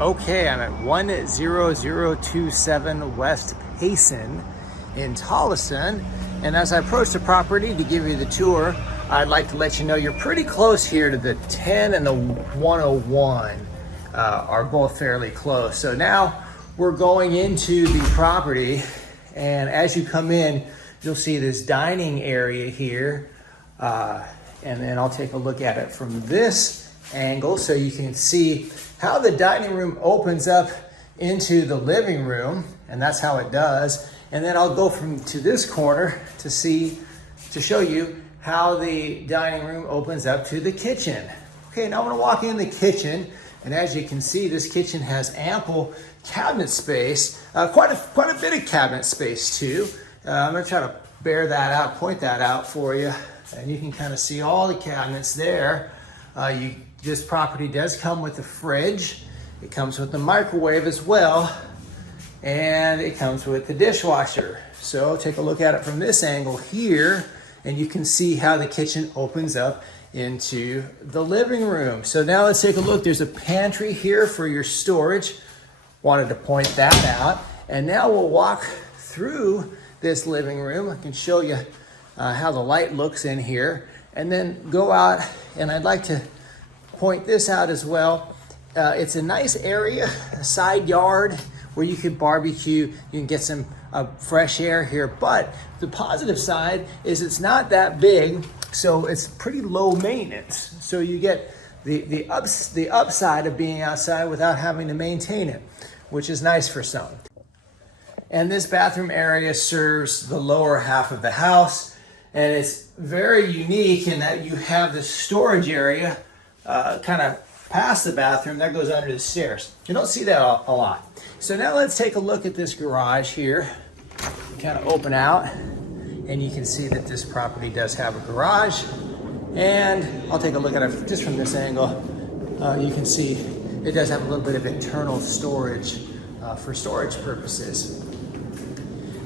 Okay, I'm at 10027 West Payson in Tolleson. And as I approach the property to give you the tour, I'd like to let you know you're pretty close here to the 10 and the 101 are both fairly close. So now we're going into the property, and as you come in, you'll see this dining area here. And then I'll take a look at it from this angle so you can see how the dining room opens up into the living room, and that's how it does. And then I'll go to this corner to show you how the dining room opens up to the kitchen. Okay, now I'm gonna walk in the kitchen, and as you can see, this kitchen has ample cabinet space, quite a bit of cabinet space too. I'm gonna try to point that out for you, and you can kind of see all the cabinets there. This property does come with a fridge. It comes with the microwave as well, and it comes with the dishwasher. So take a look at it from this angle here, and you can see how the kitchen opens up into the living room. So now let's take a look. There's a pantry here for your storage. Wanted to point that out. And now we'll walk through this living room. I can show you how the light looks in here, and then go out, and I'd like to point this out as well. It's a nice area, a side yard where you could barbecue. You can get some fresh air here, but the positive side is it's not that big, so it's pretty low maintenance. So you get the upside of being outside without having to maintain it, which is nice for some. And this bathroom area serves the lower half of the house, and it's very unique in that you have the storage area kind of past the bathroom that goes under the stairs. You don't see that a lot. So now let's take a look at this garage here. Kind of open out, and you can see that this property does have a garage. And I'll take a look at it just from this angle. You can see it does have a little bit of internal storage for storage purposes.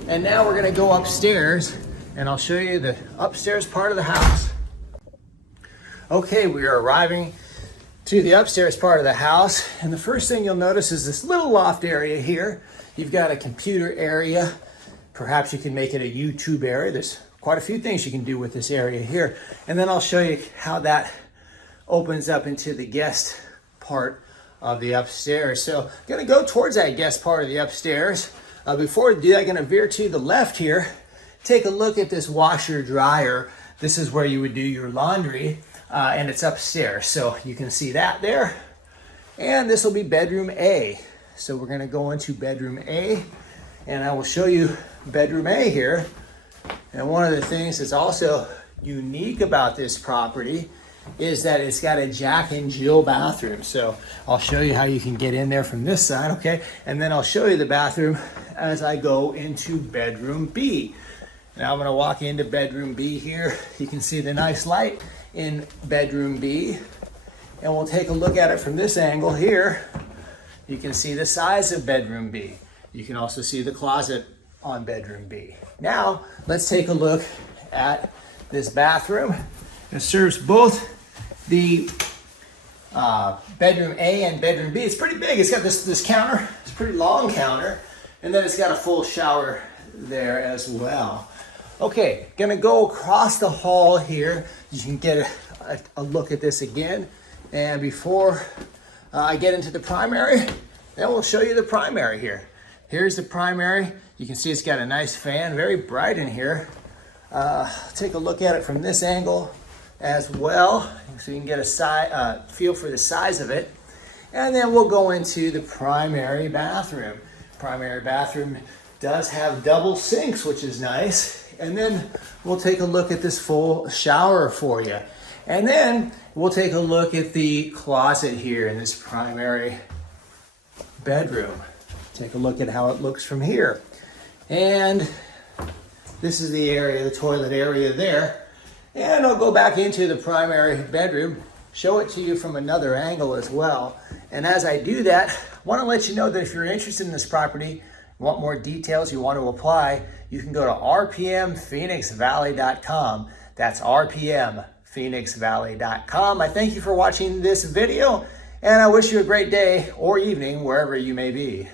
And now we're gonna go upstairs, and I'll show you the upstairs part of the house. Okay, we are arriving to the upstairs part of the house, and the first thing you'll notice is this little loft area here. You've got a computer area. Perhaps you can make it a YouTube area. There's quite a few things you can do with this area here. And then I'll show you how that opens up into the guest part of the upstairs. So I'm gonna go towards that guest part of the upstairs. Before we do that, I'm gonna veer to the left here. Take a look at this washer dryer. This is where you would do your laundry. And it's upstairs, so you can see that there. And this will be bedroom A. So we're gonna go into bedroom A, and I will show you bedroom A here. And one of the things that's also unique about this property is that it's got a Jack and Jill bathroom. So I'll show you how you can get in there from this side, okay? And then I'll show you the bathroom as I go into bedroom B. Now I'm gonna walk into bedroom B here. You can see the nice light in bedroom B, and we'll take a look at it from this angle here. You can see the size of bedroom B. You can also see the closet on bedroom B. Now let's take a look at this bathroom. It serves both the bedroom A and bedroom B. It's pretty big. It's got this counter. It's a pretty long counter, and then it's got a full shower there as well. Okay, gonna go across the hall here. You can get a look at this again. And before I get into the primary, then we'll show you the primary here. Here's the primary. You can see it's got a nice fan, very bright in here. Take a look at it from this angle as well, so you can get a feel for the size of it. And then we'll go into the primary bathroom. Primary bathroom does have double sinks, which is nice. And then we'll take a look at this full shower for you. And then we'll take a look at the closet here in this primary bedroom. Take a look at how it looks from here. And this is the area, the toilet area there. And I'll go back into the primary bedroom, show it to you from another angle as well. And as I do that, I want to let you know that if you're interested in this property, want more details, you want to apply, you can go to rpmphoenixvalley.com. That's rpmphoenixvalley.com. I thank you for watching this video, And I wish you a great day or evening wherever you may be.